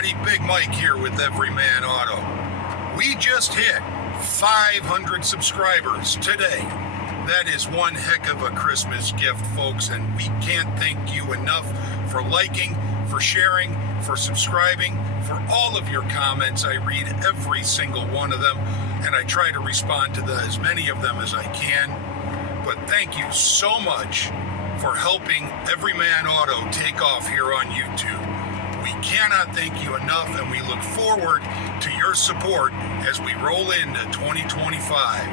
everybody, Big Mike here with Everyman Auto. We just hit 500 subscribers today. That is one heck of a Christmas gift, folks, and we can't thank you enough for liking, for sharing, for subscribing, for all of your comments. I read every single one of them, and I try to respond to as many of them as I can. But thank you so much for helping Everyman Auto take off here on YouTube. We cannot thank you enough, and we look forward to your support as we roll into 2025.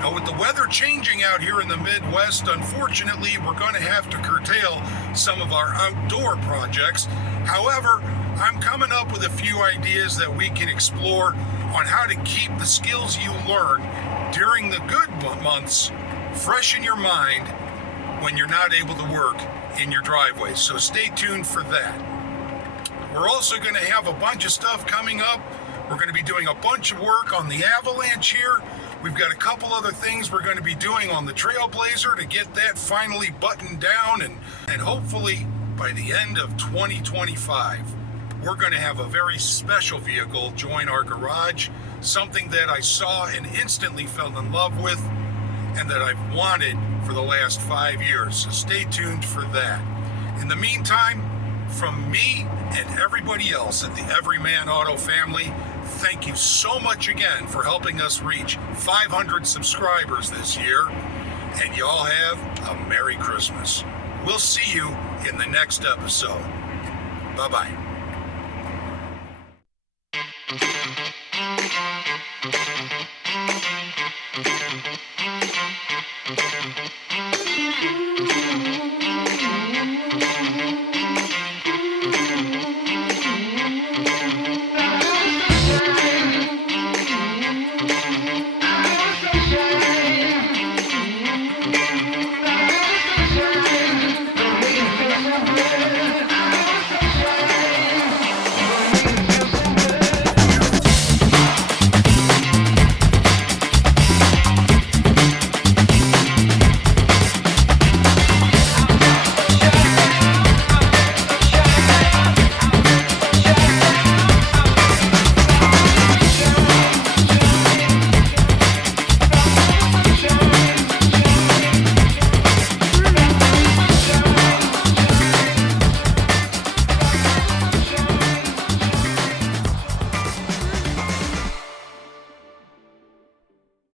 Now, with the weather changing out here in the Midwest, unfortunately, we're going to have to curtail some of our outdoor projects. However, I'm coming up with a few ideas that we can explore on how to keep the skills you learn during the good months fresh in your mind when you're not able to work in your driveway. So stay tuned for that. We're also going to have a bunch of stuff coming up. We're going to be doing a bunch of work on the Avalanche here. We've got a couple other things we're going to be doing on the Trailblazer to get that finally buttoned down, and hopefully by the end of 2025, we're going to have a very special vehicle join our garage, something that I saw and instantly fell in love with and that I've wanted for the last 5 years. So stay tuned for that. In the meantime, from me and everybody else at the Everyman Auto family, thank you so much again for helping us reach 500 subscribers this year. And y'all have a Merry Christmas. We'll see you in the next episode. Bye-bye.